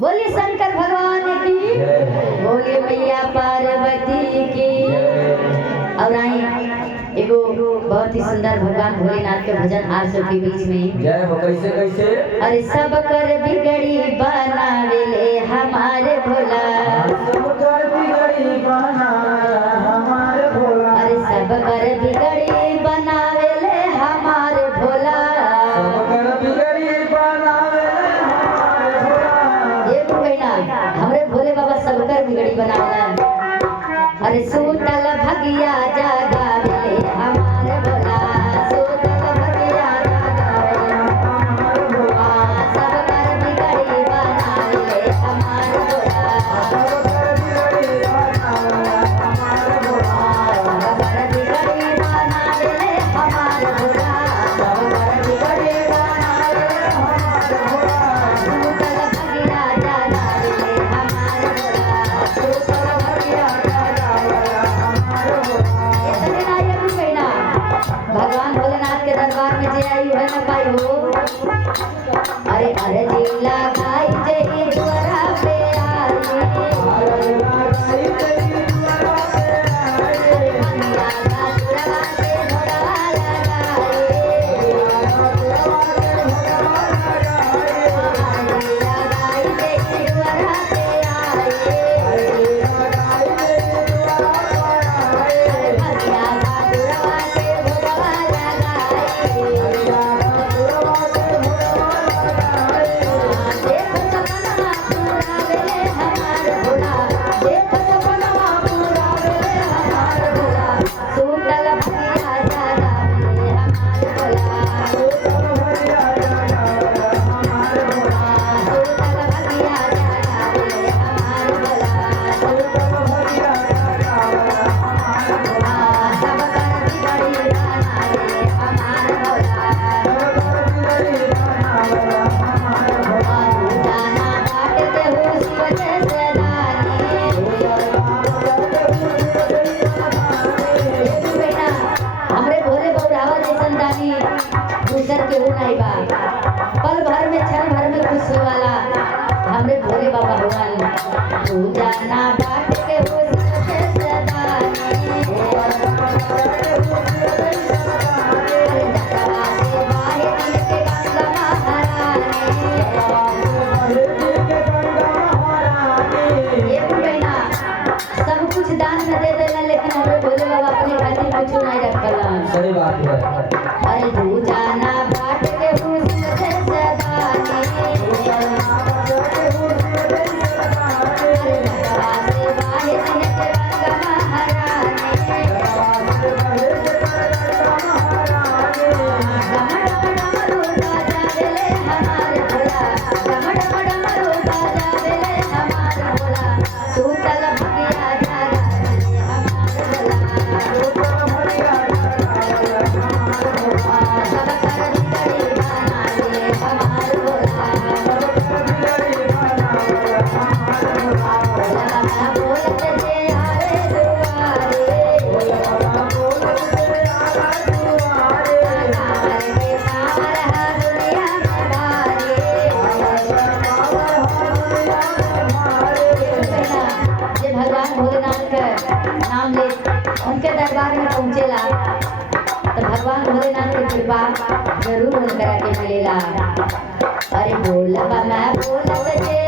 बोलिए शंकर भगवान की, बोलिए मैया पार्वती की। और आई एगो बहुत ही सुंदर भगवान भोलेनाथ के भजन आप सबके बीच में। जय हो। कैसे कैसे? अरे सब कर बिगड़ी बनावेले हमारे भोला, सब कर बिगड़ी बनावेले हमारे भोला। अरे सब कर बिगड़ी बनावेले हमारे भोला, सब कर बिगड़ी बनावेले हमारे भोला। ये बहना हमरे भोले बाबा सब कर बिगड़ी बनावेला। अरे सूतल भगिया जगावेले हमारे भोला, सूतल भगिया जगावेले हमारे भोला। सब कर बिगड़ी बनावेले हमारे भोला, सब कर बिगड़ी बनावेले हमारे भोला। सब कर बिगड़ी बनावेले हमारे भोला, सब कर बिगड़ी बनावेले हमारे भोला। सूतल भगिया जगावेले हमारे भोला, सूतल भगिया जगावेले हमारे भोला। इतने नायक भी कहना भगवान भोलेनाथ के दरबार में जे आई है न पाई हो। अरे अरे जिला गाई जय द्वारा पे आई, अरे लगाई तेरी द्वारा पे आए। भगिया का दुरवा के घोड़ा लगाए, जिला गाई जय द्वारा पे आई, भगिया का दुरवा के घोड़ा लगाए। देखो सपना पूरा वेले हमार भोला, देखो सपना पूरा वेले हमार भोला। सूतल भगिया जगावेले हमार भोला, सूतल भगिया जगावेले हमार भोला, सूतल भगिया जगावेले हमार भोला, सूतल भगिया जगावेले हमार भोला। सब कर बिगड़ी बनावेले हमार भोला, जाना बाट के हुस बजे से बेटा हमरे भोले बौरावा जैसन दानी दूसर के हो नहीं बा। पल भर में क्षण भर में खुश वाला हमरे भोले बाबा भगवान। तू जाना बाट के हुस बजे से दानी, जटवा से बाहे दिल के गंगा महारानी। ये बहना सब कुछ दान में दे देला, लेकिन हमरे भोले बाबा अपने खातिर कुछ नहीं रखला। सही बात है। अरे तू जाना बाट के हुस से सदानी, अरे जटवा से बाहे दिल के गंगा महारानी। डम डम डमरू बजावेले हमारे भोला, डम डम डमरू बजावेले हमारे भोला। सूतल भगिया जगावेले हमारे भोला, सूतल भगिया जगावेले हमारे भोला। सब कर बिगड़ी बनावेले हमारे भोला, सब कर बिगड़ी बनावेले हमारे भोला। भोला बाबा बोलत जे आवे दुआरे, भोला बाबा बोलत जे आवे दुआरे। कांवर के कांवर हा दुनिया में भारी, जे भगवान भोलेनाथ के नाम ले उनके दरबार में पहुँचेला तो भगवान भोलेनाथ की कृपा जरूर उनकरा के मिलेला। अरे बोला बाबा बोलत जे